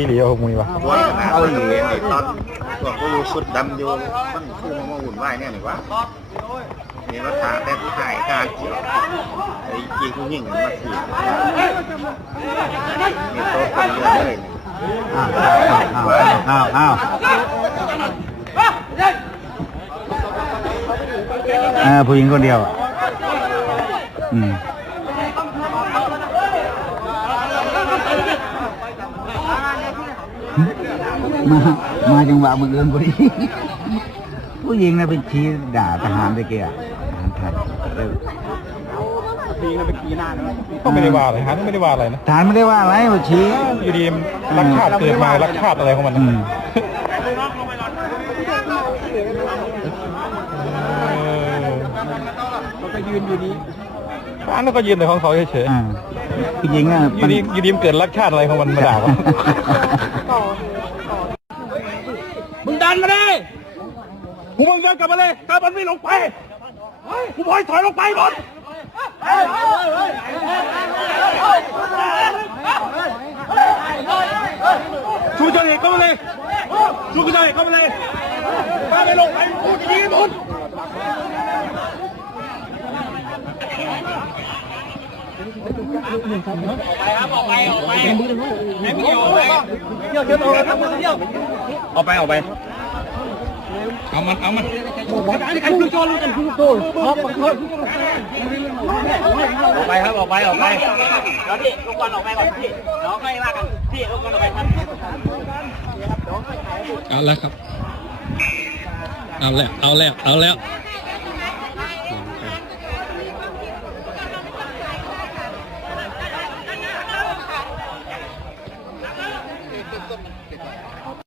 นี่เดียวมึงวะวันนี้น่ตอนตัวกูสุดดำอยู่มันคู่มันาหุ่นไหวเนี่ยหนิวะมีรถถังแต่ผู้ชายการเกี่ยวไอ้จีกูยิงมาขี่มีโต๊ะเย็ะเลยออาวอาวอาวอ้าวอ้าวอ้าวอ้าวผู้หญิงคนเดียวอืมมา มาจังหวะมึงเอิ้นพอดีผู้หญิงนะเป็นชีด่าทหารไดเกียทหารไทยเออตีน่ะเป็นตีหน้าเลยไม่ได้ว่าอะไราะไม่ได้ว่าอะไรนะทหารไม่ได้ว่าอะไรมาชี้อยู่ดีรักชาติเกิดมารักชาติอะไรของมันก็ยืนอยู่นี้อันช้างก็ยืนในของเขาเฉยๆคือยิงอ่ะยืนเกิดรักชาติอะไรของมันมาด่าวะมึงดันมาดิกูมึงเดินกลับมาเลย กลับมันไม่ลงไปกูบอยถอยลงไปหมดชูจะเห็นก็มาเลย ชูจะเห็นก็มาเลยไปลงไปกูจะยืงหมดออกไปออกไปเอามันเอามันออกไปครับออกไปออกไปแล้วดิลูกบอลออกไปก่อนพี่น้องไม่ลากันพี่ลูกบอลออกไป ครับ เอาแล้วครับเอาแล้วเอาแล้วเอาแล้ว